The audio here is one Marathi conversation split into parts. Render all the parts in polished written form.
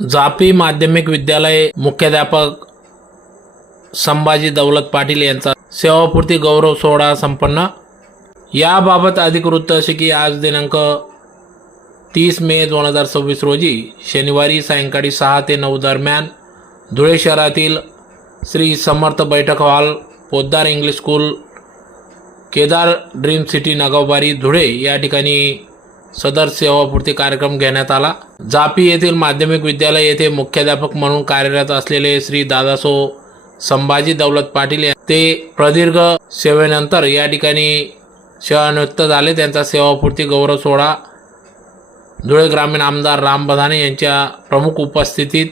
जापी माध्यमिक विद्यालय मुख्याध्यापक संभाजी दौलत पाटील यांचा सेवापूर्ती गौरव सोहळा संपन्न। याबाबत अधिक वृत्त असे की आज दिनांक 30 मे 2026 रोजी शनिवारी सायंकाळी 6 ते 9 दरम्यान धुळे शहरातील श्री समर्थ बैठक hall, Poddar English school, Kedar dream city Nagaobari Dhule या ठिकाणी सदर सेवापूर्ती कार्यक्रम घेण्यात आला। जापी येथील माध्यमिक विद्यालय येथे मुख्याध्यापक म्हणून कार्यरत असलेले श्री दादासो संभाजी दौलत पाटील ते प्रदीर्घ सेवेनंतर या ठिकाणी सेवानिवृत्त झाले। त्यांचा सेवापूर्ती गौरव सोहळा धुळे ग्रामीण आमदार राम बधाने यांच्या प्रमुख उपस्थितीत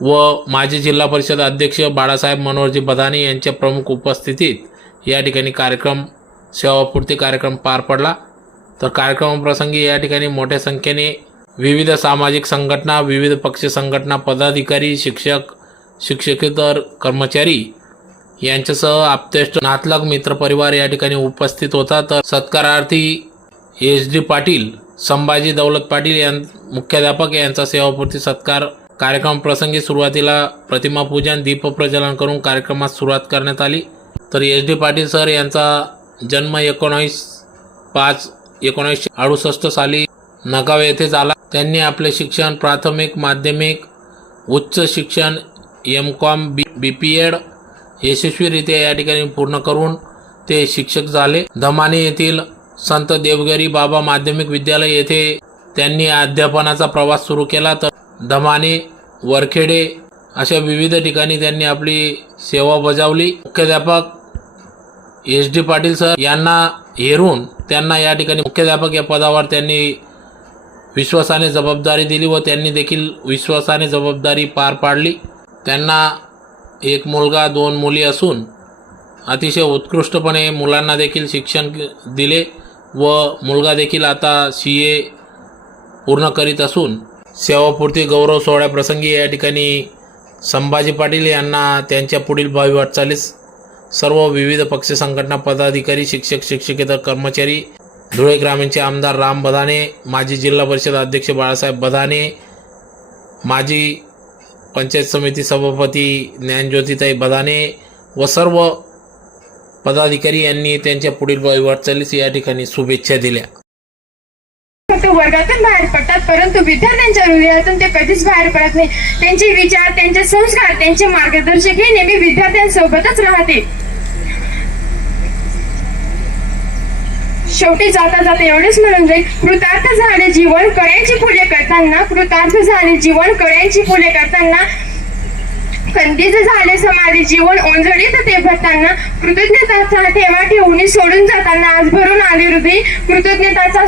व माजी जिल्हा परिषद अध्यक्ष बाळासाहेब मनोहरजी बधाने यांच्या प्रमुख उपस्थितीत या ठिकाणी सेवापूर्ती कार्यक्रम पार पडला। तर कार्यक्रमाप्रसंगी या ठिकाणी मोठ्या संख्येने विविध सामाजिक संघटना, विविध पक्ष संघटना, पदाधिकारी, शिक्षक, शिक्षकेतर कर्मचारी यांच्यासह आप्तेष्ट नातलग मित्रपरिवार या ठिकाणी उपस्थित होता। तर सत्कारार्थी SD पाटील, संभाजी दौलत पाटील मुख्याध्यापक यांचा सेवापूर्ती सत्कार कार्यक्रम प्रसंगी सुरुवातीला प्रतिमा पूजन, दीपप्रज्वलन करून कार्यक्रमास सुरुवात करण्यात आली। तर SD पाटील सर यांचा जन्म 19/5/1968 साली नगाव येथे झाला। त्यांनी आपले शिक्षण प्राथमिक, माध्यमिक, उच्च शिक्षण MCOM BPEd यशस्वीरित्या या ठिकाणी पूर्ण करून ते शिक्षक झाले। धमाने येथील संत देवगिरी बाबा माध्यमिक विद्यालय येथे त्यांनी अध्यापनाचा प्रवास सुरू केला। तर धमाने, वरखेडे अशा विविध ठिकाणी त्यांनी आपली सेवा बजावली। मुख्याध्यापक SD पाटील सर यांना हेरून त्यांना या ठिकाणी मुख्याध्यापक या पदावर त्यांनी विश्वासाने जबाबदारी दिली व त्यांनी देखील विश्वासाने जबाबदारी पार पाडली। त्यांना एक मुलगा, 2 मुली असून अतिशय उत्कृष्टपणे मुलांना देखील शिक्षण दिले व मुलगा देखील आता CA पूर्ण करीत असून सेवापूर्ती गौरव सोहळ्याप्रसंगी या ठिकाणी संभाजी पाटील यांना त्यांच्या पुढील भावी वाटचालीस सर्व विविध पक्ष संघटना, पदाधिकारी, शिक्षक, शिक्षकेतर कर्मचारी, धुळे ग्रामीणचे आमदार राम बधाने, माजी जिल्हा परिषद अध्यक्ष बाळासाहेब बधाने, माजी पंचायत समिती सभापती ज्ञानज्योतिताई बधाने व सर्व पदाधिकारी यांनी त्यांच्या पुढील भावी वाटचालीस या ठिकाणी शुभेच्छा दिल्या। वर्गातून बाहेर पडतात, परंतु विद्यार्थ्यांच्या हृदयातून ते कधीच बाहेर पडत नाही। त्यांचे विचार, त्यांचे संस्कार, त्यांचे मार्गदर्शक हे नेहमी विद्यार्थ्यांसोबतच राहते। शेवटी जाता जाता एवढेच म्हणून जाईल, कृतार्थ झाले जीवन कळ्यांची फुले करताना, कृतार्थ झाले जीवन कळ्यांची फुले करताना, कंदीच झाले समाधी जीवन ओंजळीत ते भरताना, कृतज्ञताचा ठेवा ठेवून सोडून जाताना आज भरून आले हृदय, कृतज्ञताचा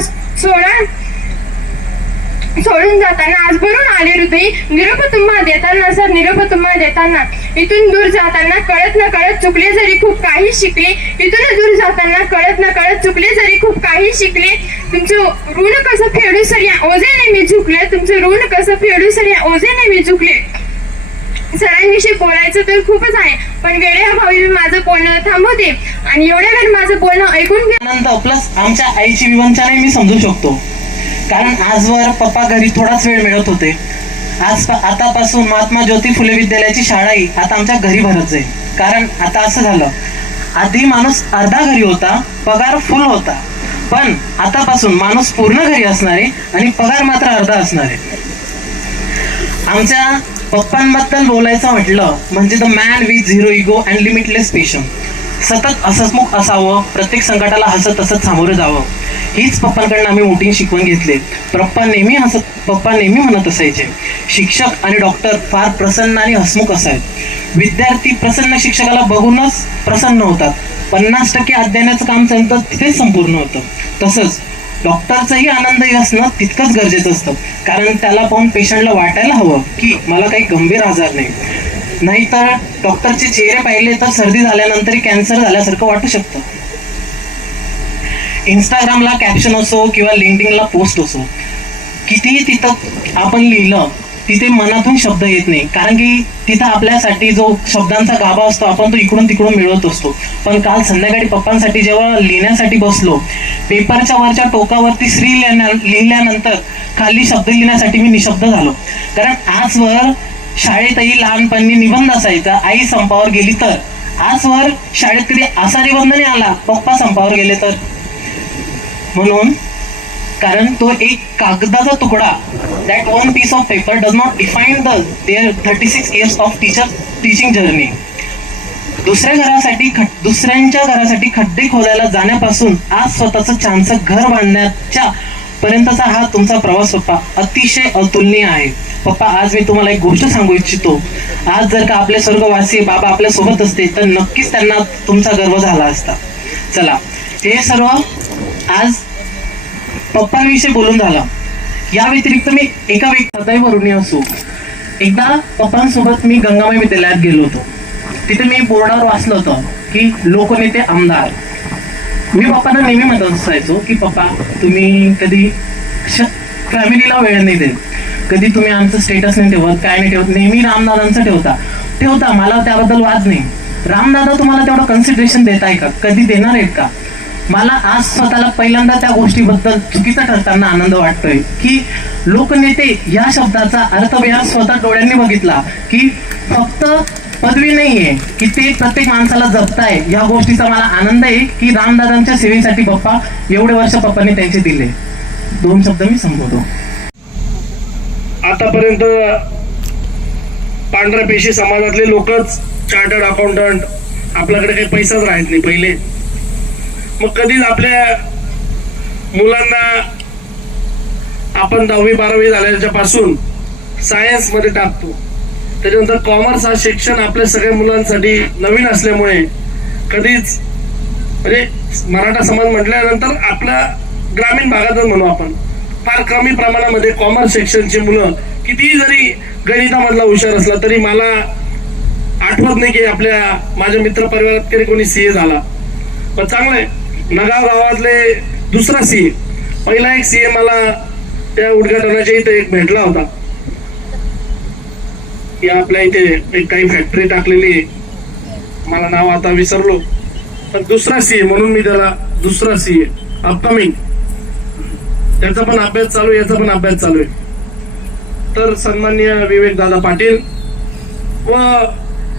सोडून जाताना आज भरून आले हृदय, निरोप तुम्हा देताना सर, निरोप तुम्हा देताना, इथून दूर जाताना कळत न कळत चुकले जरी खूप काही शिकले, इथून दूर जाताना कळत न कळत चुकले जरी खूप काही शिकले, तुमचं ऋण कसं फेडू सर या ओझेने मी झुकले, तुमचं ऋण कसं फेडू सर या ओझेने मी झुकले। सरांविषयी बोलायचं तर खूपच आहे, पण वेळेअभावी मी माझं बोलणं थांबवते आणि एवढ्या वेळ माझं बोलणं ऐकून घ्या। प्लस आमच्या आईची विवंचनाही मी समजू शकतो, कारण आजवर पप्पा घरी थोडाच वेळ मिळत होते। आतापासून महात्मा ज्योती फुले विद्यालयाची शाळाही आता आमच्या घरी भरत जाईल, कारण आता असं झालं, आधी माणूस अर्धा घरी होता, पगार फुल होता, पण आतापासून माणूस पूर्ण घरी असणार आहे आणि पगार मात्र अर्धा असणार आहे। आमच्या पप्पांबद्दल बोलायचं म्हटलं म्हणजे the man with zero ego and limitless patience, सतत हसतमुख असावं, प्रत्येक संकटाला हसत हसत सामोरं जावं, हीच पप्पांकडनं आम्ही मोठी शिकवण घेतली। पप्पा नेहमी म्हणत असायचे, शिक्षक आणि डॉक्टर फार प्रसन्न आणि हसमुख असावेत। विद्यार्थी प्रसन्न शिक्षकाला बघूनच प्रसन्न होतात, 50% अध्ययनाचं काम त्यांचं तिथेच संपूर्ण होतं। तसंच डॉक्टरचाही आनंदही असणं तितकंच गरजेचं असतं, कारण त्याला पाहून पेशंटला वाटायला हवं की मला काही गंभीर आजार नाही, नाहीतर डॉक्टरचे चेहरे पाहिले तर सर्दी झाल्यानंतरही कॅन्सर झाल्यासारखं वाटू शकतं। इंस्टाग्रामला कॅप्शन असो किंवा लिंक्डइनला पोस्ट असो, कितीही तिथं आपण लिहिलं तिथे मनातून शब्द येत नाही, कारण की तिथं आपल्यासाठी जो शब्दांचा गाभा असतो आपण तो इकडून तिकडून मिळवत असतो। पण काल संध्याकाळी पप्पांसाठी जेव्हा लिहिण्यासाठी बसलो, पेपरच्या वरच्या टोकावरती श्री लिहिल्यानंतर खाली शब्द लिहिण्यासाठी मी निशब्द झालो. कारण आजवर शाळेतही लहानपणी निबंध असायचा, आई संपावर गेली तर. आजवर शाळेत कधी असा निबंध नाही आला, पप्पा संपावर गेले तर. म्हणून कारण तो एक कागदाचा तुकडा, that one piece of paper does not define their 36 years of teaching journey. दुसऱ्यांच्या घरासाठी खड्डे खोदायला जाण्यापासून आज स्वतःचं छानसं घर बांधण्याच्या पर्यंतचा हा तुमचा प्रवास पप्पा अतिशय अतुलनीय आहे. पप्पा, आज मी तुम्हाला एक गोष्ट सांगू इच्छितो. आज जर का आपले स्वर्गवासी बाबा आपल्या सोबत असते तर नक्कीच त्यांना तुमचा गर्व झाला असता. चला, हे सर्व आज पप्पांविषयी बोलून झालं. या व्यतिरिक्त मी एका सदैवरुणी असो, एकदा पप्पांसोबत मी गंगामाई विद्यालयात गेलो होतो. तिथे मी बोर्डावर वाचलं होतं की लोकनेते आमदार. मी पप्पांना नेहमी म्हणत असायचो की पप्पा, तुम्ही कधी फॅमिलीला वेळ नाही देत, कधी तुम्ही आमचं स्टेटस नाही ठेवत, काय नाही ठेवत, नेहमी रामदादांचं ठेवता. मला त्याबद्दल वाद नाही. रामदादा तुम्हाला तेवढं कन्सिडरेशन देत आहे का, कधी देणार आहेत का? मला आज स्वतःला पहिल्यांदा त्या गोष्टीबद्दल चुकीचा ठरताना आनंद वाटतोय की लोकनेते या शब्दाचा अर्थ मी आज स्वतः डोळ्यांनी बघितला की फक्त पदवी नाहीये की ते प्रत्येक माणसाला जपताय. या गोष्टीचा मला आनंद आहे की रामदादांच्या सेवेसाठी पप्पा एवढे वर्ष पप्पांनी त्यांचे दिले. 2 शब्द मी संपवतो. आतापर्यंत पांढऱ्या पेशी समाजातले लोकच चार्टर्ड अकाउंटंट, आपल्याकडे काही पैसाच राहत नाही पहिले. मग कधीच आपल्या मुलांना आपण 10वी 12वी झाल्याच्या पासून सायन्स मध्ये टाकतो. त्याच्यानंतर कॉमर्स हा शिक्षण आपल्या सगळ्या मुलांसाठी नवीन असल्यामुळे कधीच म्हणजे मराठा समाज म्हटल्यानंतर आपल्या ग्रामीण भागातच म्हणू आपण, फार कमी प्रमाणामध्ये कॉमर्स सेक्शनची मुलं कितीही जरी गणितामधला हुशार असला तरी मला आठवत नाही की माझ्या मित्र परिवारात कधी कोणी सीए झाला. पण चांगलंय, नगाव गावातले दुसरा सीए, पहिला एक सीए मला त्या उद्घाटनाच्या इथे एक भेटला होता. या आपल्या इथे एक काही फॅक्टरी टाकलेली, मला नाव आता विसरलो, पण दुसरा सीए म्हणून मी त्याला दुसरा सीए अपकमिंग, त्याचा पण अभ्यास चालू, याचा पण अभ्यास चालू आहे. तर सन्माननीय विवेक दादा पाटील व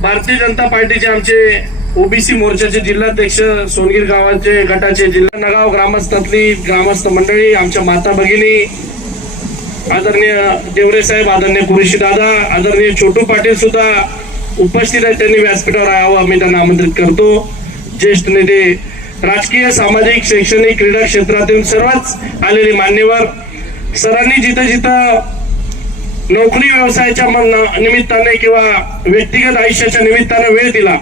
भारतीय जनता पार्टीचे आमचे ओबीसी मोर्चाचे जिल्हाध्यक्ष, सोनगीर गावाचे गटाचे जिल्हा नगाव ग्रामस्थातली ग्रामस्थ मंडळी, आमच्या माता भगिनी, आदरणीय देवरे साहेब, आदरणीय कुरेशी दादा, आदरणीय छोटू पाटील सुद्धा उपस्थित आहेत. त्यांनी व्यासपीठावर यावं आम्ही त्यांना आमंत्रित करतो. ज्येष्ठ नेते, राजकीय, सामाजिक, शैक्षणिक, क्रीडा क्षेत्रातील सर्वच आलेले मान्यवर, सरांनी जिथं जिथं नोकरी व्यवसायाच्या निमित्ताने किंवा व्यक्तिगत आयुष्याच्या निमित्ताने वेळ दिला,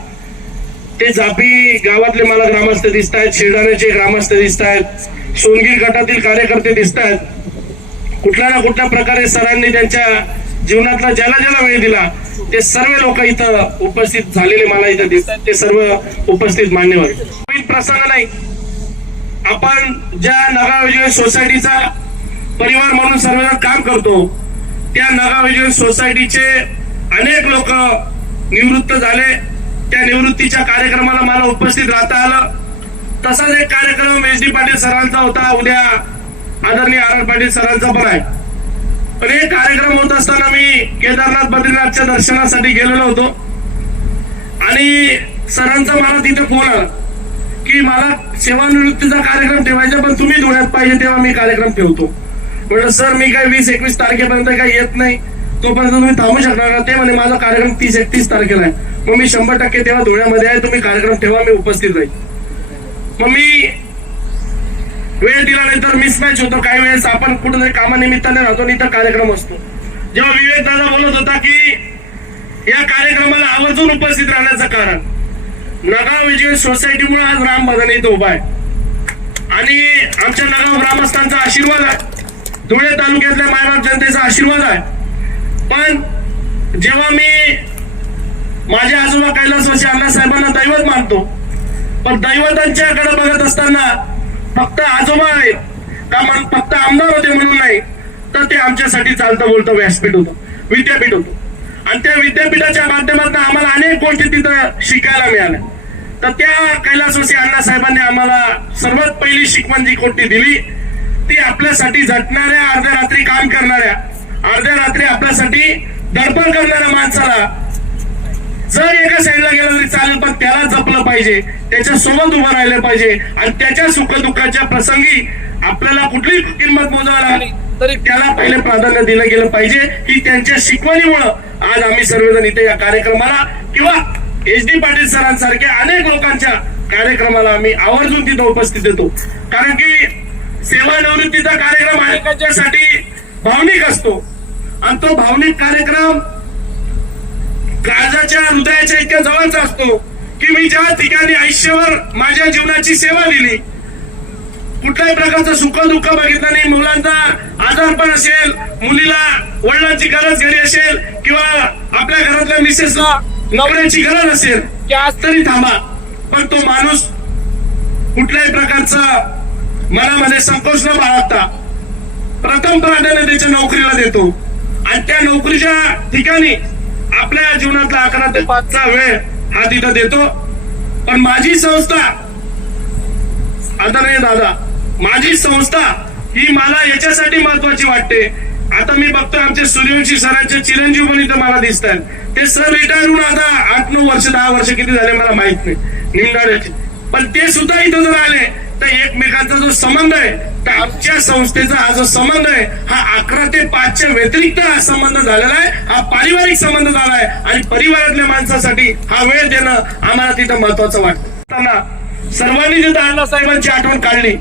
ते झापी गावातले मला ग्रामस्थ दिसत आहेत, शिरडाण्याचे ग्रामस्थ दिसत आहेत, सोनगीर गटातील कार्यकर्ते दिसत आहेत. कुठल्या ना कुठल्या प्रकारे सरांनी त्यांच्या जीवनातला ज्याला वेळ दिला ते सर्व लोक इथं उपस्थित झालेले मला इथं दिसतात. ते सर्व उपस्थित मान्यवर. प्रसंग नाही, आपण ज्या नगाव विजय सोसायटीचा परिवार म्हणून सर्वजण काम करतो, त्या नगाव विजय सोसायटीचे अनेक लोक निवृत्त झाले. त्या निवृत्तीच्या कार्यक्रमाला मला उपस्थित राहता आलं. तसाच एक कार्यक्रम SD पाटील सरांचा होता, उद्या आदरणीय RR पाटील सरांचा पण आहे. पण हे कार्यक्रम होत असताना मी केदारनाथ बद्रीनाथच्या दर्शनासाठी गेलेलो होतो आणि सरांचा मला तिथे फोन आला की मला सेवानिवृत्तीचा कार्यक्रम ठेवायचा, पण तुम्ही धुळ्यात पाहिजे तेव्हा मी कार्यक्रम ठेवतो. म्हटलं सर, मी काही 20-21 तारखेपर्यंत काही येत नाही, तोपर्यंत तुम्ही थांबू शकणार का? ते म्हणे माझा कार्यक्रम 30-31 तारखेला आहे. मग मी 100% तेव्हा धुळ्यामध्ये आहे, तुम्ही कार्यक्रम ठेवा, मी उपस्थित राहील. मग मी वेळ दिल्यानंतर मिसमॅच होतो. काही वेळेस आपण कुठेतरी कामानिमित्ताने राहतो आणि इथं कार्यक्रम असतो. जेव्हा विवेक दादा बोलत होता की या कार्यक्रमाला आवर्जून उपस्थित राहण्याचं कारण नगाव विजय सोसायटीमुळे आज राम भजन इथं उभा आहे आणि आमच्या नगाव ग्रामस्थांचा आशीर्वाद आहे, धुळे तालुक्यातल्या मायबाप जनतेचा आशीर्वाद आहे. पण जेव्हा मी माझे आजोबा कैलासवासी अण्णासाहेबांना दैवत मानतो, पण दैवतांच्याकडे बघत असताना फक्त आजोबा आहेत का फक्त आमदार होते म्हणून नाही, तर ते आमच्यासाठी चालतं बोलतं व्यासपीठ होतं, विद्यापीठ होतं. आणि त्या विद्यापीठाच्या माध्यमातून आम्हाला अनेक गोष्टी तिथं शिकायला मिळाल्या. तर त्या कैलासवासी अण्णासाहेबांनी आम्हाला सर्वात पहिली शिकवण जी कोणती दिली ती आपल्यासाठी झटणाऱ्या अर्ध्या रात्री काम करणाऱ्या, अर्ध्या रात्री आपल्यासाठी दडपण करणाऱ्या माणसाला जर एका साईडला गेलं तरी चालेल, पण त्याला जपलं पाहिजे, त्याच्या सोबत उभं राहिलं पाहिजे आणि त्याच्या सुखदुःखाच्या प्रसंगी आपल्याला कुठलीही किंमत मोजायला लागली तरी त्याला पहिले प्राधान्य दिलं गेलं पाहिजे. ही त्यांच्या शिकवणीमुळं आज आम्ही सर्वजण इथे या कार्यक्रमाला किंवा HD पाटील सरांसारख्या अनेक लोकांच्या कार्यक्रमाला आम्ही आवर्जून तिथं उपस्थित येतो. कारण की सेवानिवृत्तीचा कार्यक्रम अनेकांच्यासाठी भावनिक असतो आणि तो भावनिक कार्यक्रम काळजाच्या हृदयाच्या इतक्या जवळचा असतो की मी ज्या ठिकाणी आयुष्यभर माझ्या जीवनाची सेवा दिली, कुठल्याही प्रकारचं सुख दुःख बघितलं नाही, मुलांचा आजारपण असेल, मुलीला वडिलांची गरज घरी असेल किंवा आपल्या घरातल्या मिसेसला नवऱ्याची गरज असेल की आज तरी थांबा, पण तो माणूस कुठल्याही प्रकारचा मनामध्ये संकोच न बाळगता प्रथम प्राधान्य त्याच्या नोकरीला देतो आणि त्या नोकरीच्या ठिकाणी आपल्या जीवनातला 11 ते 5चा वेळ हा तिथं देतो. पण माझी संस्था, आदरणीय दादा, माझी संस्था ही मला याच्यासाठी महत्वाची वाटते. आता मी बघतोय आमचे सूर्यवंशी सरांचे चिरंजीव पण इथं मला दिसत आहेत. ते सर रिटायर होऊन आता 8-9 वर्ष 10 वर्ष किती झाले मला माहित नाही निमदाड्याचे, पण ते सुद्धा इथं जर आले तर एकमेकांचा जो संबंध आहे, तर आमच्या संस्थेचा हा जो संबंध आहे हा 11 ते 5च्या व्यतिरिक्त हा संबंध झालेला आहे, हा पारिवारिक संबंध झाला आहे आणि परिवारातल्या माणसासाठी हा वेळ देणं आम्हाला तिथं महत्वाचं वाटतं. सर्वांनी तिथं अण्णासाहेबांची आठवण काढली,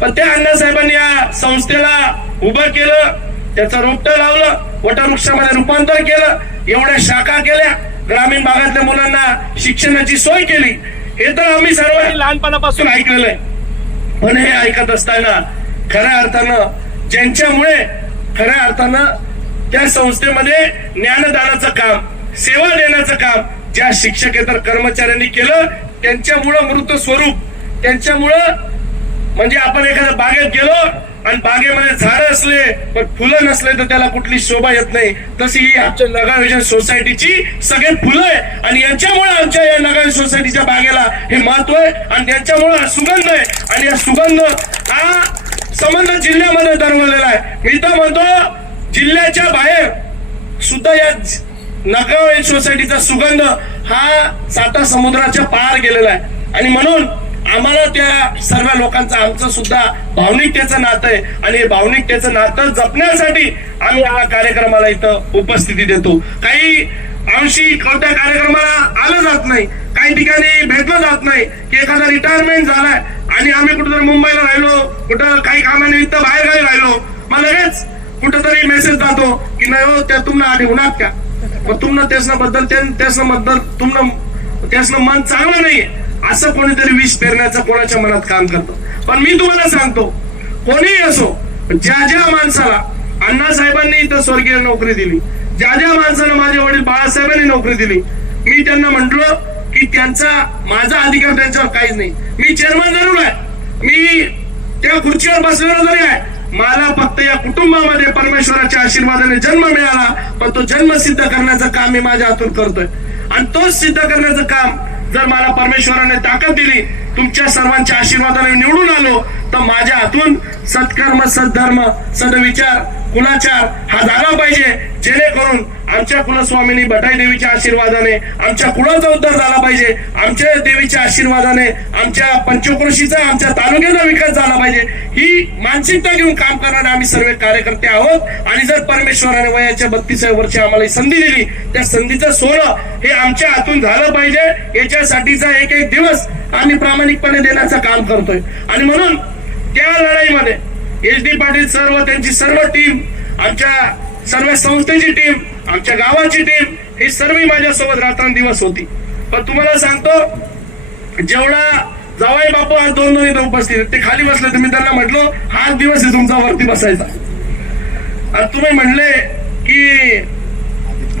पण त्या अण्णासाहेबांनी या संस्थेला उभं केलं, त्याचं रोपटं लावलं, वटवृक्षामध्ये रूपांतर केलं, एवढ्या शाखा केल्या, ग्रामीण भागातल्या मुलांना शिक्षणाची सोय केली. हे तर आम्ही सर्वांनी लहानपणापासून ऐकलेलं आहे. पण हे ऐकत असताना खऱ्या अर्थानं ज्यांच्यामुळे खऱ्या अर्थानं त्या संस्थेमध्ये ज्ञानदानाचं काम, सेवा देण्याचं काम ज्या शिक्षकेतर कर्मचाऱ्यांनी केलं, त्यांच्यामुळं मृत स्वरूप, त्यांच्यामुळं म्हणजे आपण एखाद्या बागेत गेलो आणि बागेमध्ये झाडं असले पण फुलं नसले तर त्याला कुठली शोभा येत नाही, तशी ही आमच्या नगाव विजन सोसायटीची सगळे फुलं आहे आणि यांच्यामुळे आमच्या या नगाव सोसायटीच्या बागेला हे महत्व आहे आणि त्यांच्यामुळे हा सुगंध आहे आणि हा सुगंध हा संबंध जिल्ह्यामध्ये दरवळलेला आहे. मी तर म्हणतो जिल्ह्याच्या बाहेर सुद्धा या नगाव सोसायटीचा सुगंध हा साता समुद्राच्या पार गेलेला आहे आणि म्हणून आम्हाला त्या सर्व लोकांचं आमचं सुद्धा भावनिकतेचं नातं आहे आणि हे भावनिकतेचं नातं जपण्यासाठी आम्ही या कार्यक्रमाला इथं उपस्थिती देतो. काही अंशी कोणत्या कार्यक्रमाला आलं जात नाही, काही ठिकाणी भेटलं जात नाही की एखादा रिटायरमेंट झालाय आणि आम्ही कुठेतरी मुंबईला राहिलो, कुठं काही कामानिमित्त बाहेर गावी राहिलो, मग लगेच कुठेतरी मेसेज जातो की नाही हो त्या तुम्हाला आधी होणार का, मग तुम्हाला त्याच्याबद्दल त्याचं मन चांगलं नाहीये असं कोणीतरी विष पेरण्याचं कोणाच्या मनात काम करतो. पण मी तुम्हाला सांगतो, कोणीही असो, ज्या ज्या माणसाला अण्णासाहेबांनी इथं स्वर्गीय नोकरी दिली, ज्या ज्या माणसाला माझे वडील बाळासाहेबांनी नोकरी दिली, मी त्यांना म्हंटलो की त्यांचा माझा अधिकार त्यांच्यावर काहीच नाही. मी चेअरमन जरूर आहे, मी त्या खुर्चीवर बसलेलो जरी आहे, मला फक्त या कुटुंबामध्ये परमेश्वराच्या आशीर्वादाने जन्म मिळाला, पण तो जन्म सिद्ध करण्याचं काम मी माझ्या हातून करतोय आणि तोच सिद्ध करण्याचं काम जर मला परमेश्वराने ताकद दिली, तुमच्या सर्वांच्या आशीर्वादाने निवडून आलो, तर माझ्या हातून सत्कर्म, सद्धर्म, सदविचार, कुलाचार हा झाला पाहिजे, जेणेकरून आमच्या कुलस्वामिनी भटाई देवीच्या आशीर्वादाने आमच्या कुळाचा उद्धार झाला पाहिजे, आमच्या देवीच्या आशीर्वादाने आमच्या पंचक्रोशीचा, आमच्या तालुक्याचा विकास झाला पाहिजे. ही मानसिकता घेऊन काम करणारे आम्ही सर्व कार्यकर्ते आहोत आणि जर परमेश्वराने वयाच्या 32व्या वर्षी आम्हाला ही संधी दिली, त्या संधीचं सोनं हे आमच्या हातून झालं पाहिजे, याच्यासाठीचा एक एक दिवस आम्ही प्रामाणिकपणे देण्याचं काम करतोय. आणि म्हणून त्या लढाईमध्ये HD पाटील सर व त्यांची सर्व टीम, आमच्या सर्व संस्थेची टीम, आमच्या गावाची टीम, ही सर्व माझ्यासोबत रात्रंदिवस होती. पण तुम्हाला सांगतो, जेवढा जावई बापू आज दोन इथं उपस्थित आहेत, ते खाली बसले, तर मी त्यांना म्हटलो हाच दिवस आहे तुमचा वरती बसायचा. आणि तुम्ही म्हणले की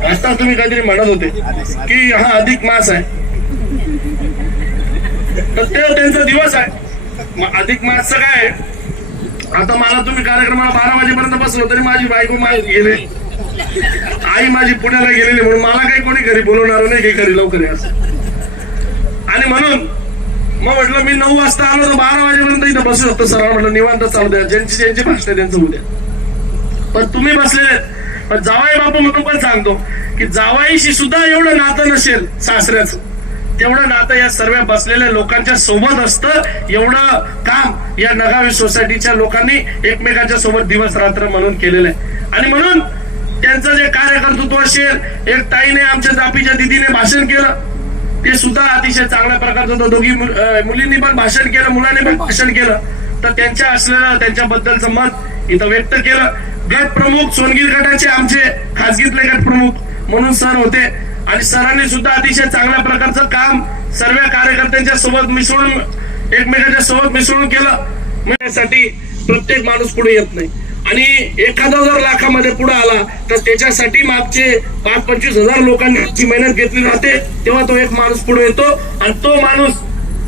आता तुम्ही काहीतरी म्हणत होते की हा अधिक मास आहे, तर ते त्यांचा दिवस आहे. अधिक मासचं काय, आता मला तुम्ही कार्यक्रमाला 12 वाजेपर्यंत बसलो तरी माझी बायको गेले, आई माझी पुण्याला गेलेली, म्हणून मला काही कोणी घरी बोलवणार नाही की घरी लवकर या. आणि म्हणून मग म्हटलं मी 9 वाजता आलो तर 12 वाजेपर्यंत इथं बसू शकतो. सर म्हटलं निवांत चालू द्या, ज्यांची भाषण त्यांचं उद्या. पण तुम्ही बसलेले आहेत. पण जावाई बापू म्हणून पण सांगतो की जावाईशी सुद्धा एवढं नातं नसेल सासऱ्याचं, तेवढं नातं या सर्व बसलेल्या लोकांच्या सोबत असतं. एवढं काम या नगावी सोसायटीच्या लोकांनी एकमेकांच्या सोबत दिवस रात्र म्हणून केलेलं आहे. आणि म्हणून त्यांचं जे कार्यकर्तृत्व असेल, एक ताईने आमच्या जापीच्या दिदीने भाषण केलं, ते सुद्धा अतिशय चांगल्या प्रकारचं होतं. दोघी मुलींनी पण भाषण केलं, मुलांनी पण भाषण केलं. तर त्यांच्या असलेलं त्यांच्याबद्दलचं मत इथं व्यक्त केलं. गट प्रमुख सोनगीर गटाचे आमचे खासगीतले गट प्रमुख म्हणून सर होते आणि सरांनी सुद्धा अतिशय चांगल्या प्रकारचं काम सर्व कार्यकर्त्यांच्या सोबत मिसळून, एकमेकांच्या सोबत मिसळून केलं. म्हणण्यासाठी प्रत्येक माणूस पुढे येत नाही आणि एखादा जर लाखामध्ये पुढे आला तर त्याच्यासाठी मागचे 5-25 हजार लोकांनी मेहनत घेतली जाते, तेव्हा तो एक माणूस पुढे येतो आणि तो माणूस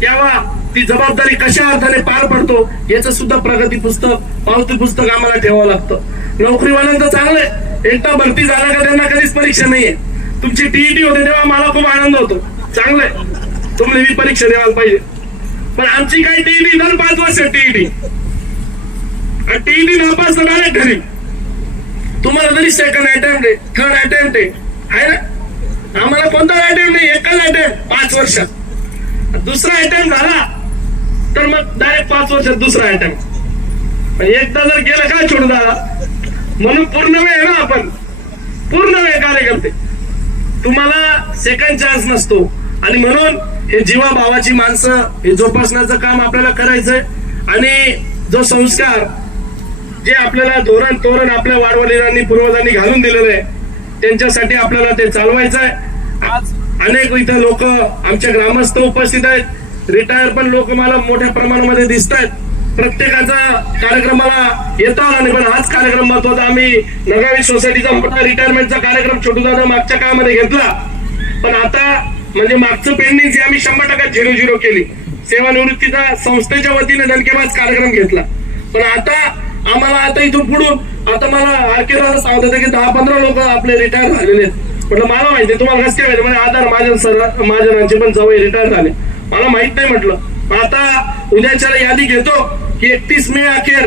तेव्हा ती जबाबदारी कशा अर्थाने पार पडतो याचं सुद्धा प्रगती पुस्तक, पावती पुस्तक आम्हाला ठेवावं लागतं. नोकरीवाल्यांचं चांगलंय, एकदा भरती झाला का त्यांना कधीच परीक्षा नाहीये. तुमची टीईटी होते तेव्हा मला खूप आनंद होतो, चांगलंय तुम्ही ही परीक्षा द्यायला पाहिजे. पण आमची काही टीईटी दर 5 वर्ष टीईटी नापास तर डायरेक्ट घरी. तुम्हाला तरी सेकंड अटेम्प्ट आहे, थर्ड अटेम्प्ट आहे ना, आम्हाला कोणता अटेम्प्ट नाही, एकच अटेम्प्ट 5 वर्षात. दुसरा अटेम्प्ट झाला तर मग डायरेक्ट 5 वर्षात दुसरा अटेम्प्ट. एकदा जर गेलं काय छोडू झाला. म्हणून पूर्ण वेळ ना, आपण पूर्ण वेळ कार्यकर्ते, तुम्हाला सेकंड चान्स नसतो. आणि म्हणून हे जीवा भावाची माणसं हे जोपासण्याचं काम आपल्याला करायचंय. आणि जो संस्कार जे आपल्याला धोरण तोरण आपल्या वाडवडिलांनी पूर्वजांनी घालून दिलेलं आहे, त्यांच्यासाठी आपल्याला ते चालवायचं आहे. आज अनेक इथं लोक आमच्या ग्रामस्थ उपस्थित आहेत, रिटायर पण लोक मला मोठ्या प्रमाणामध्ये दिसत आहेत. प्रत्येकाचा कार्यक्रमाला येता आला नाही, पण हाच कार्यक्रम महत्वाचा. आम्ही नगावी सोसायटीचा मोठा रिटायरमेंटचा कार्यक्रम छोटू दादा मागच्या काळामध्ये घेतला, पण आता म्हणजे मागचं पेंडिंग जे आम्ही 100% 0-0 केली. सेवानिवृत्तीचा संस्थेच्या वतीने दणकेबाज कार्यक्रम घेतला. पण आता आम्हाला आता इथून पुढून आता मला आरकेला सांगत होते की 10-15 लोक आपले रिटायर झालेले आहेत. म्हटलं मला माहिती, तुम्हाला कसं काय माहिती? म्हणजे आधार महाजनांचे पण जवळ रिटायर झाले, मला माहित नाही म्हटलं. आता उद्याच्याला यादी घेतो की 31 मे अखेर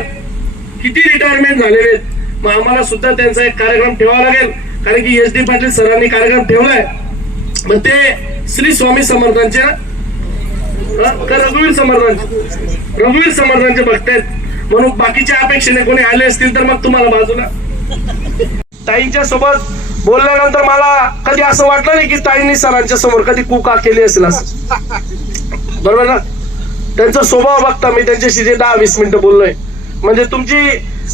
किती रिटायरमेंट झालेले आहेत. मग आम्हाला सुद्धा त्यांचा एक कार्यक्रम ठेवावा लागेल, कारण की SD पाटील सरांनी कार्यक्रम ठेवलाय. मग ते श्री स्वामी समर्थांच्या रघुवीर समर्थांचे भक्त आहेत. म्हणून बाकीच्या अपेक्षेने कोणी आले असतील तर मग तुम्हाला बाजूला. ताईंच्या सोबत बोलल्यानंतर मला कधी असं वाटलं नाही की ताईंनी सरांच्या समोर कधी कुका केली असेल असं, बरोबर ना? त्यांचा स्वभाव बघता मी त्यांच्याशी जे 10-20 मिनिटं बोललोय, म्हणजे तुमची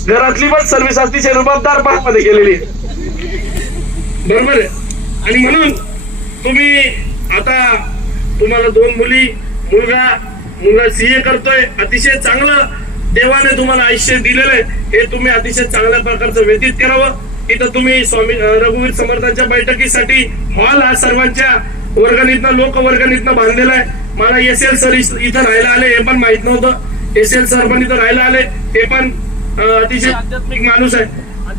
घरातली पण सर्व्हिस अतिशय रुबाबदार मध्ये गेलेली आहे, बरोबर आहे. आणि म्हणून तुम्ही आता तुम्हाला 2 मुली, मुलगा CA करतोय, अतिशय चांगलं देवाने तुम्हाला आयुष्य दिलेलं आहे. हे तुम्ही अतिशय चांगल्या प्रकारचं व्यतीत करावं. इथं तुम्ही स्वामी रघुवीर समर्थांच्या बैठकीसाठी हॉल हा सर्वांच्या वर्गणीतनं, लोक वर्गणीतनं बांधलेला आहे. मला SL सर इथं राहायला आले हे पण माहित नव्हतं. SL सर पण इथं राहायला आले, हे पण अतिशय आध्यात्मिक माणूस आहे.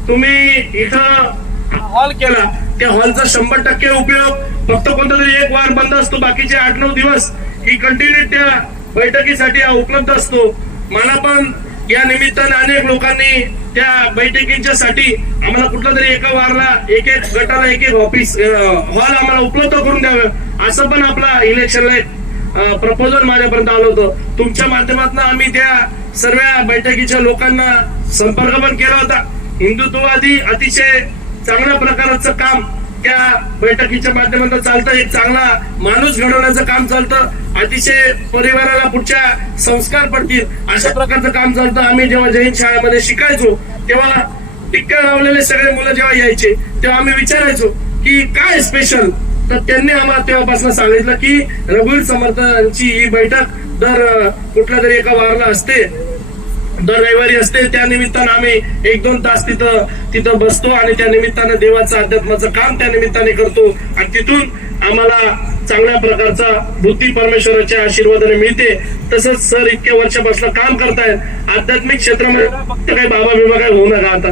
तुम्ही इथं हॉल केला, त्या हॉलचा 100% उपयोग. फक्त कोणता तरी एक वार बंद असतो, बाकीचे 8-9 दिवस ही कंटिन्यू त्या बैठकीसाठी उपलब्ध असतो. मला पण या निमित्तानं अनेक लोकांनी त्या बैठकींच्या साठी आम्हाला कुठला तरी एका वारला एक गटाला एक ऑफिस हॉल आम्हाला उपलब्ध करून द्यावं, असं पण आपला इलेक्शनला एक प्रपोजल माझ्यापर्यंत आलं होतं. तुमच्या माध्यमातून आम्ही त्या सर्व बैठकीच्या लोकांना संपर्क पण केला होता. हिंदुत्ववादी अतिशय चांगल्या प्रकारचं काम त्या बैठकीच्या माध्यमातून चालतं. एक चांगला माणूस घडवण्याचं काम चालतं. अतिशय परिवाराला पुढच्या संस्कार पडतील अशा प्रकारचं काम चालतं. आम्ही जेव्हा जैन शाळेमध्ये शिकायचो तेव्हा टिक्का लावलेले सगळे मुलं जेव्हा यायचे तेव्हा आम्ही विचारायचो की काय स्पेशल, तर त्यांनी आम्हाला तेव्हापासून सांगितलं की रघुवीर समर्थांची ही बैठक दर कुठल्या तरी एका वारला असते, दर रविवारी असते. त्या निमित्तानं आम्ही 1-2 तास तिथं बसतो आणि त्या निमित्तानं देवाचं अध्यात्माचं काम त्या निमित्ताने करतो. आणि तिथून आम्हाला चांगल्या प्रकारचा बुद्धी परमेश्वराच्या आशीर्वादाने मिळते. तसंच सर इतक्या वर्षापासून काम करतायत आध्यात्मिक क्षेत्रामध्ये. फक्त काही बाबा काय होऊ नका आता,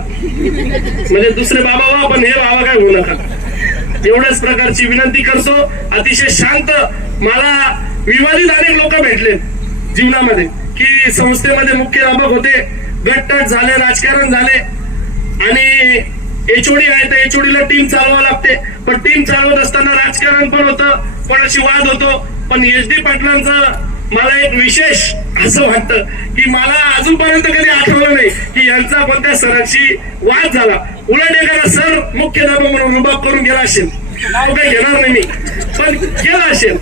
म्हणजे दुसरे बाबा पण हे बाबा काय होऊ नका, एवढ्याच प्रकारची विनंती करतो. अतिशय शांत, मला विवादित अनेक लोक भेटले जीवनामध्ये की संस्थेमध्ये मुख्याध्यापक होते, गटतट झाले, राजकारण झाले आणि एचओडी आहे तर एचओडीला टीम चालवावं लागते, पण टीम चालवत असताना राजकारण पण होतं, कोणाशी वाद होतो. पण SD पाटलांचं मला एक विशेष असं वाटतं की मला अजूनपर्यंत कधी आठवलं नाही की यांचा कोणत्या सरांशी वाद झाला. उलट एखादा सर मुख्याध्यापक म्हणून रुबाब करून गेला असेल, नाव काही घेणार नाही मी, पण गेला असेल.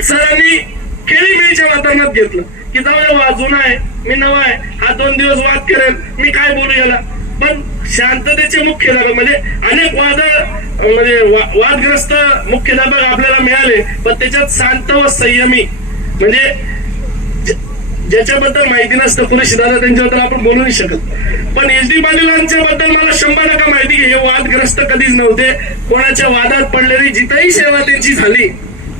सरांनी खेळीमेळीच्या वातावरणात घेतलं की जाऊ दे, वाद जुना आहे, मी नवा आहे, हा 2 दिवस वाद करेल, मी काय बोलू याला. पण शांततेचे मुख्याध्यापक म्हणजे अनेक म्हणजे वादग्रस्त मुख्याध्यापक आपल्याला मिळाले, पण त्याच्यात शांत व संयमी, म्हणजे ज्याच्याबद्दल माहिती नसतं पुरेशी दादा त्यांच्याबद्दल आपण बोलू नाही शकत. पण SD पाटीलांच्या बद्दल मला 100% माहिती की हे वादग्रस्त कधीच नव्हते. कोणाच्या वादात पडलेली जिथंही सेवा त्यांची झाली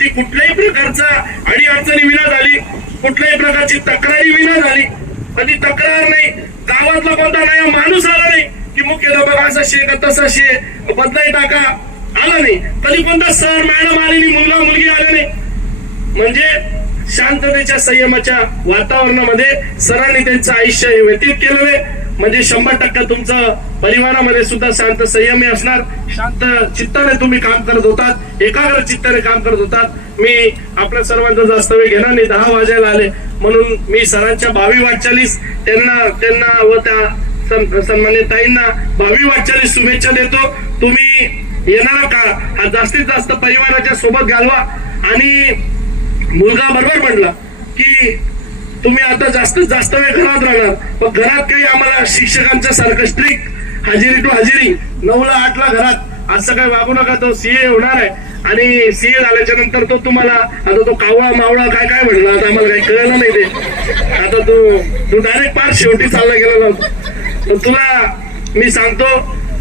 ती कुठल्याही प्रकारचा अडीअडचणी विना झाली, कुठल्याही प्रकारची तक्रारी विना झाली. कधी तक्रार नाही, गावातला कोणता नया माणूस आला नाही की मुख्याध्यापक असा शे का तसा शे बदलाई टाका, आला नाही. कधी कोणता सर मॅडम आलेली, मुलगा मुलगी आले नाही. म्हणजे शांततेच्या संयमाच्या वातावरणामध्ये सरांनी त्यांचं आयुष्य हे व्यतीत केलेलं आहे. म्हणजे 100% तुमचं परिवारामध्ये सुद्धा शांत संयमी असणार, शांत चित्ताने तुम्ही काम करत होतात, एकाग्र चित्ताने काम करत होतात. मी आपल्या सर्वांचा जास्त वेळ घेणार नाही, 10 वाजायला आले, म्हणून मी सरांच्या भावी वाटचालीस त्यांना व त्या सन्मान्य ताईंना भावी वाटचालीस शुभेच्छा देतो. तुम्ही येणारा काळ हा जास्तीत जास्त परिवाराच्या सोबत घालवा. आणि मुलगा बरोबर म्हणला की तुम्ही आता जास्तीत जास्त वेळ घरात राहणार, पण घरात काही आम्हाला शिक्षकांच्या सारखं स्ट्रिक्ट हजेरी टू हजेरी 9 ला 8 ला घरात असं काही वागू नका. तो CA होणार आहे आणि CA झाल्याच्या नंतर तो तुम्हाला आता तो कावळा मावळा काय काय म्हणला, आता आम्हाला काही कळलं नाही ते. आता तू डायरेक्ट पार शेवटी चालला गेला होता. तर तुला मी सांगतो,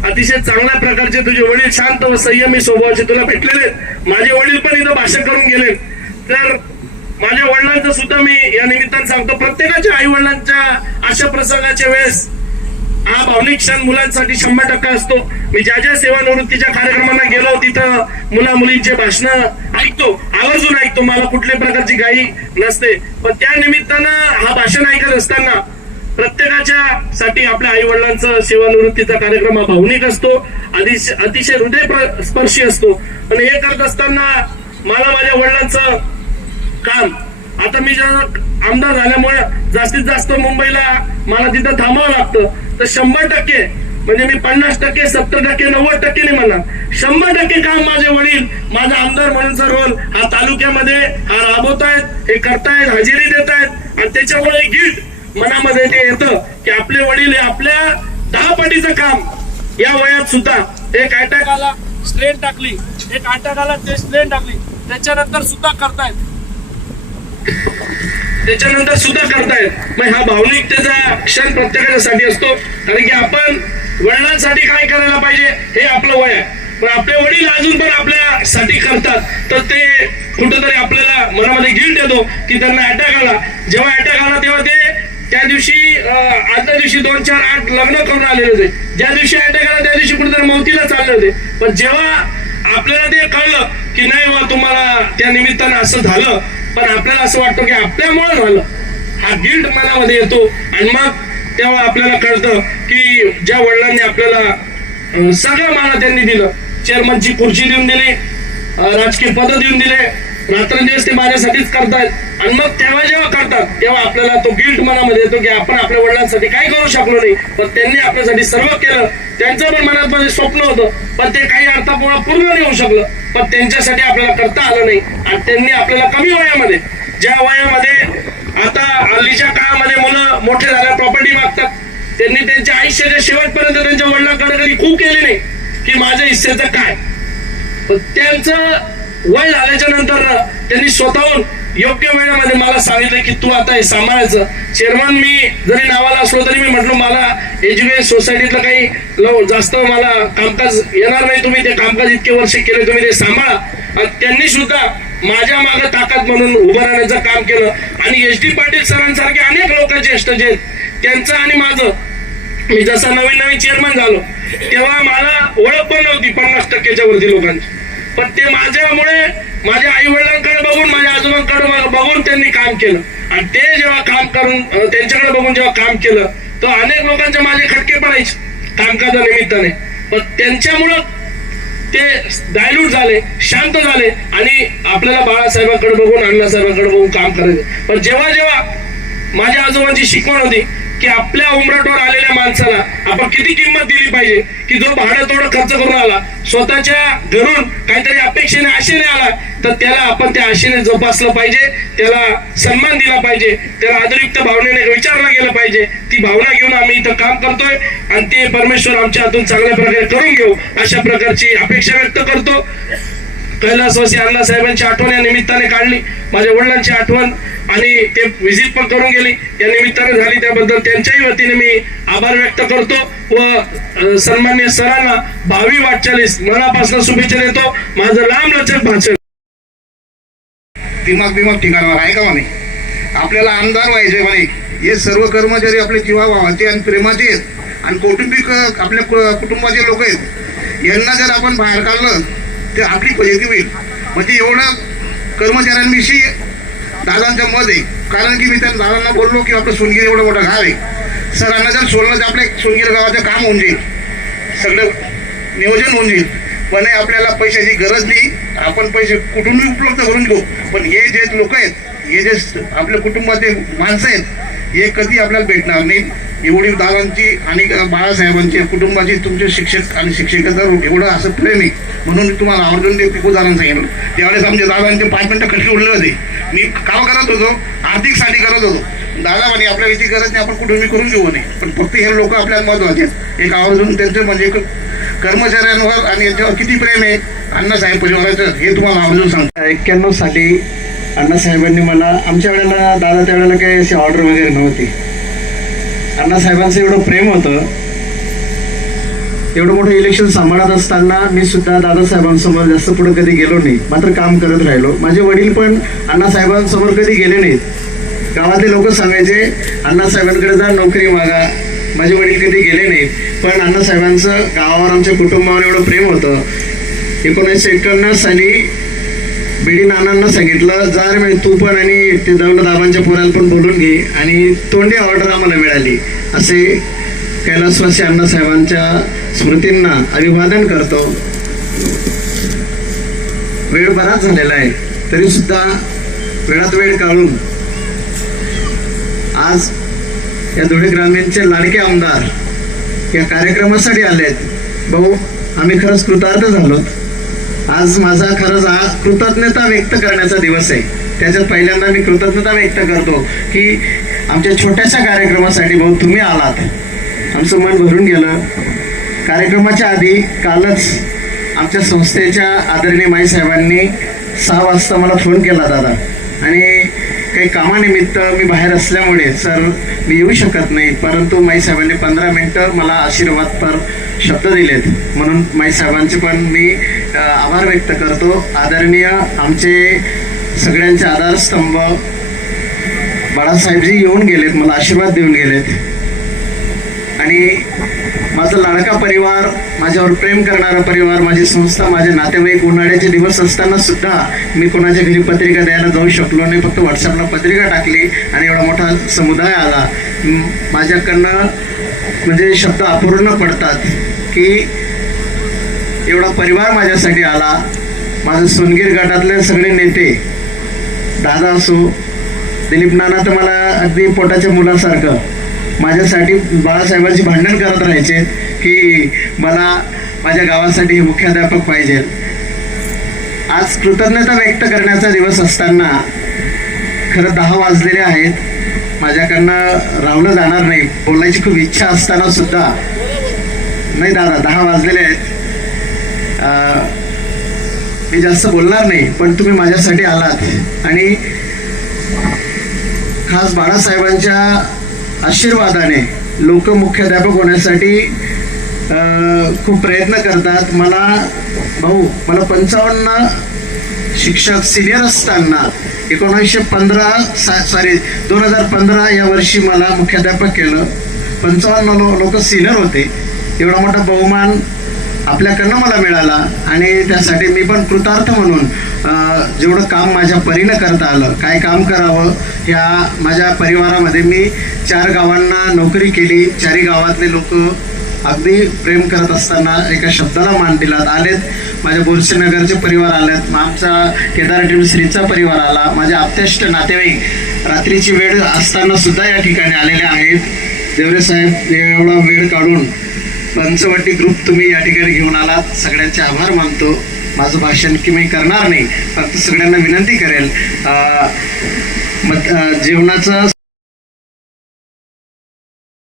अतिशय चांगल्या प्रकारचे तुझे वडील शांत व संयमी स्वभावाचे तुला भेटलेले. माझे वडील पण इथं भाषण करून गेले. तर माझ्या वडिलांचं सुद्धा मी या निमित्तानं सांगतो, प्रत्येकाच्या आई वडिलांच्या अशा प्रसंगाच्या वेळेस हा भावनिक क्षण मुलांसाठी 100% असतो. मी ज्या सेवानिवृत्तीच्या कार्यक्रमांना गेलो तिथं मुला मुलींचे भाषण ऐकतो, आवर्जून ऐकतो. मला कुठल्याही प्रकारची घाई नसते, पण त्या निमित्तानं हा भाषण ऐकत असताना प्रत्येकाच्या साठी आपल्या आई वडिलांचा सेवानिवृत्तीचा कार्यक्रम हा भावनिक असतो, अतिशय हृदय स्पर्शी असतो. आणि हे करत असताना मला माझ्या वडिलांचं काम, आता मी आमदार झाल्यामुळे जास्तीत जास्त मुंबईला मला तिथं थांबावं लागतं, तर 100% म्हणजे मी 50%, 70%, 90% नाही म्हणणार, 100% काम माझे वडील माझा आमदार म्हणूनचा रोल हा तालुक्यामध्ये हा राबवतायत, हे करतायत, हजेरी देत आहेत. आणि त्याच्यामुळे गिल्ट मनामध्ये ते येतं की आपले वडील हे आपल्या 10 पटीचं काम या वयात सुद्धा, एक अटॅक आला स्ट्रेन टाकली, एक अटॅक आला ते स्ट्रेन टाकली, त्याच्यानंतर सुद्धा करतायत. मग हा भावनिकतेचा क्षण प्रत्येकासाठी असतो. कारण की आपण वडिलांसाठी काय करायला पाहिजे हे आपलं वय आहे, पण आपले वडील अजून पण आपल्यासाठी करतात, तर ते कुठंतरी आपल्याला मनामध्ये गिल्ट येतो की त्यांना अटॅक आला. जेव्हा अटॅक आला तेव्हा ते त्या दिवशी आदल्या दिवशी 2, 4, 8 लग्न करून आलेले होते. ज्या दिवशी अटॅक आला त्या दिवशी कुठेतरी मौतीला चालले होते. पण जेव्हा आपल्याला ते कळलं की नाही बा तुम्हाला त्या निमित्तानं असं झालं, पण आपल्याला असं वाटतं की आपल्यामुळे झालं, हा गिल्ट मनामध्ये येतो. आणि मग तेव्हा आपल्याला कळतं की ज्या वडिलांनी आपल्याला सगळं मला त्यांनी दिलं, चेअरमनची खुर्ची देऊन दिली, राजकीय पद देऊन दिले, रात्रंदिवस ते माझ्यासाठीच करतायत. आणि मग तेव्हा जेव्हा करतात तेव्हा आपल्याला तो गिल्ट मनामध्ये येतो की आपण आपल्या वडिलांसाठी काय करू शकलो नाही, पण त्यांनी आपल्यासाठी सर्व केलं. त्यांचं पण मनात मध्ये स्वप्न होतं, पण ते काही अर्थापुरा पूर्ण नाही होऊ शकलं, पण त्यांच्यासाठी आपल्याला करता आलं नाही. आणि त्यांनी आपल्याला कमी वयामध्ये, ज्या वयामध्ये आता हल्लीच्या काळामध्ये मुलं मोठे झाल्या प्रॉपर्टी मागतात, त्यांनी त्यांच्या आयुष्याच्या शेवटपर्यंत त्यांच्या वडिलांकडे कधी खूप केली नाही की माझ्या हिस्सेचं काय. पण त्यांचं वय झाल्याच्या नंतर त्यांनी स्वतःहून योग्य वेळेमध्ये मला सांगितलं की तू आता हे सांभाळायचं. चेअरमन मी जरी नावाला असलो तरी मी म्हटलं मला एज्युकेशन सोसायटीतलं काही जास्त मला कामकाज येणार नाही, तुम्ही ते कामकाज इतके वर्ष केले, तुम्ही ते सांभाळा. आणि त्यांनी सुद्धा माझ्या मागे ताकद म्हणून उभं राहण्याचं काम केलं. आणि SD पाटील सरांसारखे अनेक लोक ज्येष्ठ जे आहेत त्यांचं आणि माझं, मी जसा नवीन चेअरमन झालो तेव्हा मला ओळख पण नव्हती 50%च्या वरती लोकांची, पण ते माझ्यामुळे माझ्या आई वडिलांकडे बघून, माझ्या आजोबांकडे बघून त्यांनी काम केलं. आणि ते जेव्हा काम करून त्यांच्याकडे बघून जेव्हा काम केलं तर अनेक लोकांचे माझे खटके पडायचे कामकाजानिमित्ताने, पण त्यांच्यामुळं ते डायल्यूट झाले, शांत झाले आणि आपल्याला बाळासाहेबांकडे बघून, अण्णासाहेबांकडे बघून काम करायचे. पण जेव्हा जेव्हा माझ्या आजोबांची शिकवण होती की आपल्या उंबरठ्यावर आलेल्या माणसाला आपण किती किंमत दिली पाहिजे, की जो भाडं थोडं खर्च करून आला, स्वतःच्या घरून काहीतरी अपेक्षेने आशेने आला, तर त्याला आपण त्या आशेने जोपासलं पाहिजे, त्याला सन्मान दिला पाहिजे, त्याला आदरयुक्त भावनेने विचारलं गेलं पाहिजे. ती भावना घेऊन आम्ही इथं काम करतोय आणि ते परमेश्वर आमच्या हातून चांगल्या प्रकारे करून घेऊ अशा प्रकारची अपेक्षा व्यक्त करतो. कैलासवासी अण्णासाहेबांची आठवण या निमित्ताने काढली, माझ्या वडिलांची आठवण आणि ते व्हिजिट पण करून गेली या निमित्ताने झाली, त्याबद्दल त्यांच्याही वतीने मी आभार व्यक्त करतो व सन्मान्य सरांना भावी वाटचालीस मनापासून शुभेच्छा देतो. माझं लांबलचक भाषण. दिमाग ठिकाणावर आहे का म्हणे, आपल्याला आमदार व्हायचे म्हणे. हे सर्व कर्मचारी आपले जीवाभावाचे आणि प्रेमाचे आहेत आणि कौटुंबिक आपल्या कुटुंबाचे लोक आहेत. यांना जर आपण बाहेर काढलं तर आपली फजिती होईल. म्हणजे एवढं कर्मचाऱ्यांविषयी दादांचं मत आहे. कारण की मी त्या दादांना बोललो की आपलं सोनगिरी एवढं मोठं गाव आहे, सरांना जर सोडलं तर आपल्या सोनगिरी गावाचं काम होऊन जाईल, सगळं नियोजन होऊन जाईल. पण आपल्याला पैशाची गरज नाही, आपण पैसे कुठूनही उपलब्ध करून घेऊ. पण हे जे लोक आहेत, हे जे आपल्या कुटुंबाचे माणसं आहेत, हे कधी आपल्याला भेटणार नाही. एवढी दादांची आणि बाळासाहेबांची कुटुंबाची तुमचे शिक्षक आणि शिक्षिकेचं एवढं असं प्रेम आहे. म्हणून मी तुम्हाला आवर्जून ते उदाहरण सांगितलं. त्यावेळेस आमच्या दादांचे 5 मिनिटं खटके उडले होते. मी काम करत होतो, आर्थिकसाठी करत होतो. दादा म्हणे आपल्याला याची गरज नाही, आपण कुठूनही करून घेऊ नाही. पण फक्त हे लोक आपल्याला महत्वाचे आहेत. एक आवर्जून त्यांचं म्हणजे कर्मचाऱ्यांवर आणि याच्यावर किती प्रेम आहे अण्णासाहेब परिवाराचं हे तुम्हाला आवर्जून सांगतो. 91 साली अण्णासाहेबांनी मला, आमच्या वेळेला दादा त्यावेळेला काही अशी ऑर्डर वगैरे नव्हती. अण्णासाहेबांचं एवढं प्रेम होतं. एवढं मोठं इलेक्शन सांभाळत असताना मी सुद्धा दादासाहेबांसमोर जास्त पुढे कधी गेलो नाही, मात्र काम करत राहिलो. माझे वडील पण अण्णासाहेबांसमोर कधी गेले नाहीत. गावातले लोक सांगायचे अण्णासाहेबांकडे जा, नोकरी मागा. माझे वडील कधी गेले नाहीत. पण अण्णासाहेबांचं गावावर, आमच्या कुटुंबावर एवढं प्रेम होतं. 1991 साली बीडी नानांना सांगितलं, जा रे तू पण आणि ते दौलतदाबांच्या पोराला पण बोलून घे, आणि तोंडी ऑर्डर आम्हाला मिळाली. असे कैलासवासी अण्णासाहेबांच्या स्मृतींना अभिवादन करतो. वेळ बराच झालेला आहे, तरी सुद्धा वेळात वेळ काढून आज या धुळे ग्रामीणचे लाडके आमदार या कार्यक्रमासाठी आलेत. भाऊ, आम्ही खरंच कृतार्थ झालोत. आज माझा खरंच हा कृतज्ञता व्यक्त करण्याचा दिवस आहे. त्याच्यात पहिल्यांदा मी कृतज्ञता व्यक्त करतो की आमच्या छोट्याशा कार्यक्रमासाठी भाऊ तुम्ही आलात. आमचं मन भरून गेलं. कार्यक्रमाच्या आधी कालच आमच्या संस्थेच्या आदरणीय माई साहेबांनी 6 वाजता मला फोन केला दादा, आणि काही कामानिमित्त मी बाहेर असल्यामुळे सर मी येऊ शकत नाही, परंतु माई साहेबांनी 15 मिनिटं मला आशीर्वादपर शब्द दिलेत. म्हणून माई साहेबांचे पण मी आभार व्यक्त करतो. आदरणीय आमचे सगळ्यांचे आधारस्तंभ बाळासाहेबजी येऊन गेलेत, मला आशीर्वाद देऊन गेलेत. आणि माझा लाडका परिवार, माझ्यावर प्रेम करणारा परिवार, माझी संस्था, माझे नातेवाईक, उन्हाळ्याचे दिवस असताना सुद्धा मी कोणाच्या घरी पत्रिका द्यायला जाऊ शकलो नाही. फक्त व्हॉट्सअपला पत्रिका टाकली आणि एवढा मोठा समुदाय आला. माझ्याकडनं म्हणजे शब्द अपूर्ण पडतात की एवढा परिवार माझ्यासाठी आला. माझं सोनगीर गटातले सगळे नेते, दादा असो, दिलीप नाना तर मला अगदी पोटाच्या मुलासारखं माझ्यासाठी बाळासाहेबांची भांडण करत राहायचे की मला माझ्या गावासाठी मुख्याध्यापक पाहिजे. आज कृतज्ञता व्यक्त करण्याचा दिवस असताना खरं 10 वाजलेले आहेत. माझ्याकडनं राहलं जाणार नाही. बोलायची खूप इच्छा असताना सुद्धा नाही दादा 10 वाजलेले आहेत. मी जास्त बोलणार नाही, पण तुम्ही माझ्यासाठी आलात आणि खास बाळासाहेबांच्या आशीर्वादाने लोक मुख्याध्यापक होण्यासाठी खूप प्रयत्न करतात. मला 55 शिक्षक सिनियर असताना 2015 या वर्षी मला मुख्याध्यापक केलं. 55 लोक सिनियर होते. एवढा मोठा बहुमान आपल्याकडनं मला मिळाला आणि त्यासाठी मी पण कृतार्थ म्हणून जेवढं काम माझ्या परीनं करता आलं, काय काम करावं, ह्या माझ्या परिवारामध्ये मी 4 गावांना नोकरी केली. 4ही गावातले लोक अगदी प्रेम करत असताना एका शब्दाला मान दिलात. आलेत माझ्या बोरसेनगरचे परिवार आलेत, आमचा केदार टीम श्रीचा परिवार आला, माझे आप्तेष्ट नातेवाईक रात्रीची वेळ असताना सुद्धा या ठिकाणी आलेले आहेत. देवरे साहेब एवढा वेळ काढून पंचवटी ग्रुप तुम्ही या ठिकाणी घेऊन आलात, सगळ्यांचे आभार मानतो. माझं भाषण की मी करणार नाही, फक्त सगळ्यांना विनंती करेल जेवणाचं